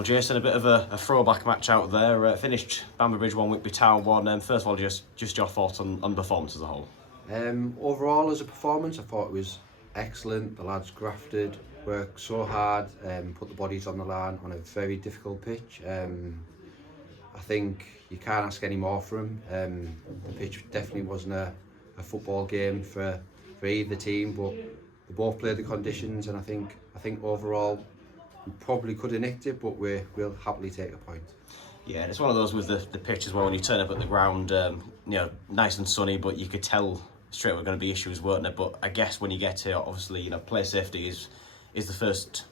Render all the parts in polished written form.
Well, Jason, a bit of a throwback match out there. Finished Bamber Bridge 1, Whitby Town 1. First of all, just your thoughts on the performance as a whole. Overall, as a performance, I thought it was excellent. The lads grafted, worked so hard, put the bodies on the line on a very difficult pitch. I think you can't ask any more from them. The pitch definitely wasn't a football game for either team, but they both played the conditions, and I think overall we probably could have nicked it, but we'll happily take a point. Yeah, and it's one of those with the pitch as well. When you turn up at the ground, nice and sunny, but you could tell straight were going to be issues, weren't there? But I guess when you get here, obviously, player safety is the first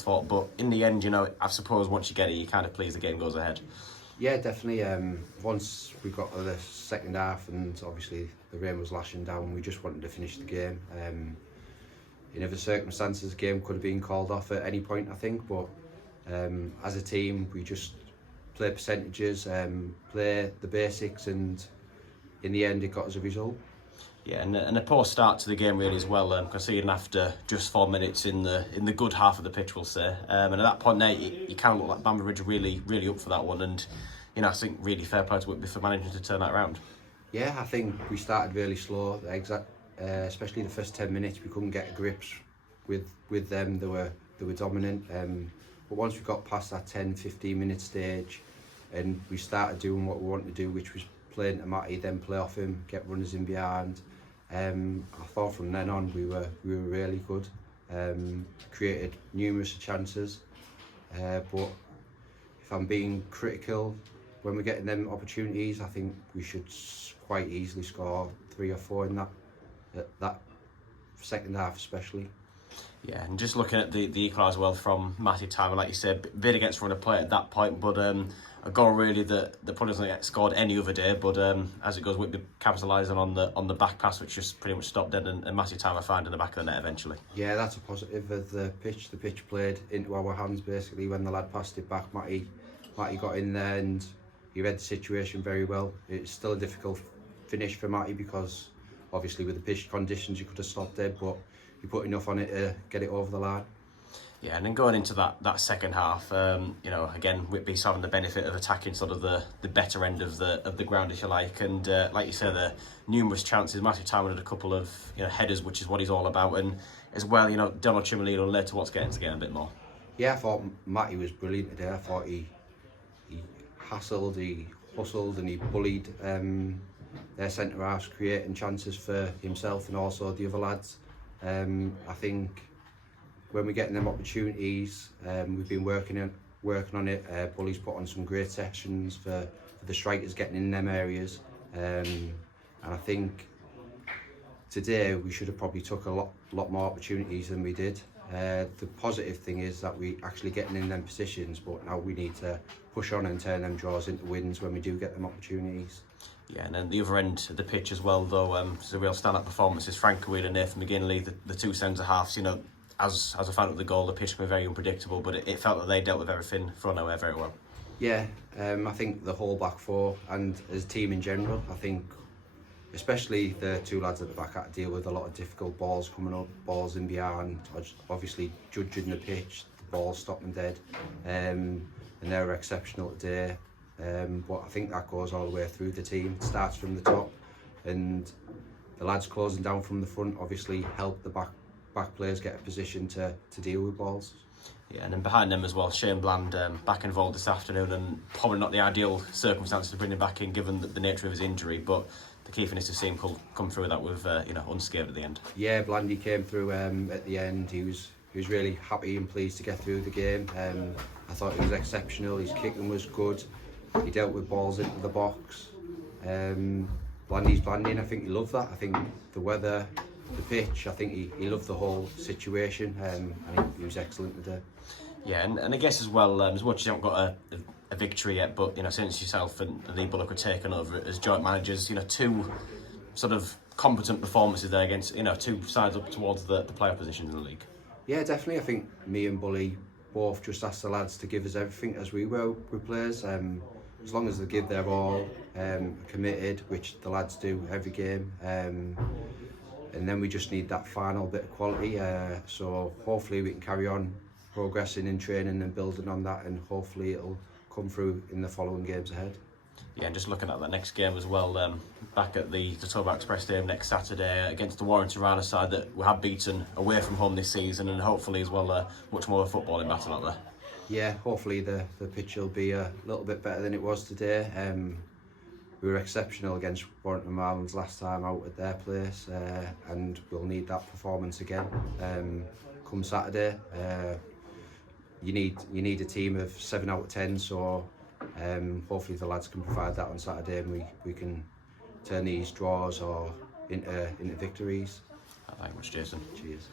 thought. But in the end, I suppose once you get it, you kind of pleased the game goes ahead. Yeah, definitely. Once we got to the second half, and obviously the rain was lashing down, we just wanted to finish the game. In other circumstances, the game could have been called off at any point, I think. But as a team, we just play percentages, play the basics, and in the end, it got us a result. Yeah, and a poor start to the game really as well, conceding after just 4 minutes in the good half of the pitch, we'll say. And at that point there, you kind of look like Bamber Bridge really up for that one, and I think really fair play to Whitby for managing to turn that around. Yeah, I think we started really slow. Especially the first 10 minutes, we couldn't get a grips with them. They were dominant. But once we got past that 10-15 minute stage, and we started doing what we wanted to do, which was playing to Matty, then play off him, get runners in behind. I thought from then on we were really good. Created numerous chances, but if I'm being critical, when we're getting them opportunities, I think we should quite easily score 3 or 4 in that second half especially. Yeah, and just looking at the equaliser well from Matty Tyler, like you said, bid against run of play at that point, but a goal really that probably doesn't get scored any other day. But as it goes, Whitby capitalising on the back pass, which just pretty much stopped dead, and Matty Tyler finding the back of the net eventually. Yeah, that's a positive of the pitch. The pitch played into our hands basically when the lad passed it back. Matty got in there and he read the situation very well. It's still a difficult finish for Matty because obviously with the pitch conditions you could have stopped dead, but he put enough on it to get it over the line. Yeah, and then going into that second half, again, Whitby's having the benefit of attacking sort of the better end of the ground, if you like, and like you say, the numerous chances. Matthew Town had a couple of headers, which is what he's all about, and as well, Donald Chimolino led to what's getting to get a bit more. Yeah, I thought Matty was brilliant today. I thought he hassled, he hustled, and he bullied their centre halves, creating chances for himself and also the other lads. I think when we're getting them opportunities, we've been working on it. Bully's put on some great sessions for the strikers getting in them areas, and I think today we should have probably took a lot more opportunities than we did. The positive thing is that we actually getting in them positions, but now we need to push on and turn them draws into wins when we do get them opportunities. Yeah, and then the other end of the pitch as well, though, it's a real stand-up performances. Frank Weir and Nathan McGinley, the two centre halves, as a fan of the goal, the pitch can be very unpredictable, but it felt that they dealt with everything front away very well. Yeah, I think the whole back four and as a team in general, I think especially the two lads at the back had to deal with a lot of difficult balls coming up, balls in behind, obviously judging the pitch, the balls stopping dead, and they were exceptional today. But I think that goes all the way through the team. It starts from the top, and the lads closing down from the front obviously help the back players get a position to deal with balls. Yeah, and then behind them as well, Shane Bland back involved this afternoon, and probably not the ideal circumstances to bring him back in given the nature of his injury, but the key thing is to see him come through that with unscathed at the end. Yeah, Blandy came through at the end. He was really happy and pleased to get through the game. I thought he was exceptional. His kicking was good. He dealt with balls into the box. Blandy's Blandy, and I think he loved that. I think the weather, the pitch, I think he loved the whole situation, and he was excellent today. Yeah, and I guess as well, as much as you haven't got a victory yet, but since yourself and Lee Bullock were taken over as joint managers, two sort of competent performances there against two sides up towards the playoff positions in the league. Yeah, definitely. I think me and Bully both just asked the lads to give us everything as we were with players. As long as they give their all, committed, which the lads do every game, and then we just need that final bit of quality. So hopefully we can carry on progressing in training and building on that, and hopefully it'll come through in the following games ahead. Yeah, and just looking at that next game as well, back at the Toba Express Stadium next Saturday against the Warrington Rana side that we have beaten away from home this season, and hopefully as well much more of a footballing battle out there. Yeah, hopefully the pitch will be a little bit better than it was today. We were exceptional against Warrington Marlins last time out at their place, and we'll need that performance again come Saturday. You need a team of 7 out of 10, so hopefully the lads can provide that on Saturday, and we can turn these draws or into victories. Thank you much, Jason. Cheers.